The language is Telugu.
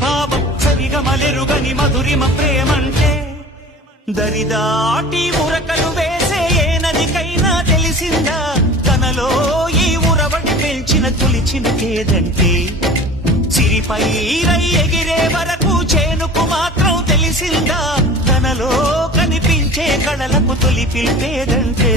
భావం సరిగమలెరుగని మధురిమ ప్రేమంటే దరిదాటి ఉరకలు వేసే ఏ నదికైనా తెలిసిందా తనలో ఈ ఉరవడి పెంచిన తొలిచిన కేదంటే సిరిపై రై ఎగిరే వరకు చేనుకు మాత్రం తెలిసిందా తనలో కనిపించే కళలకు తొలి పిలిపేదంటే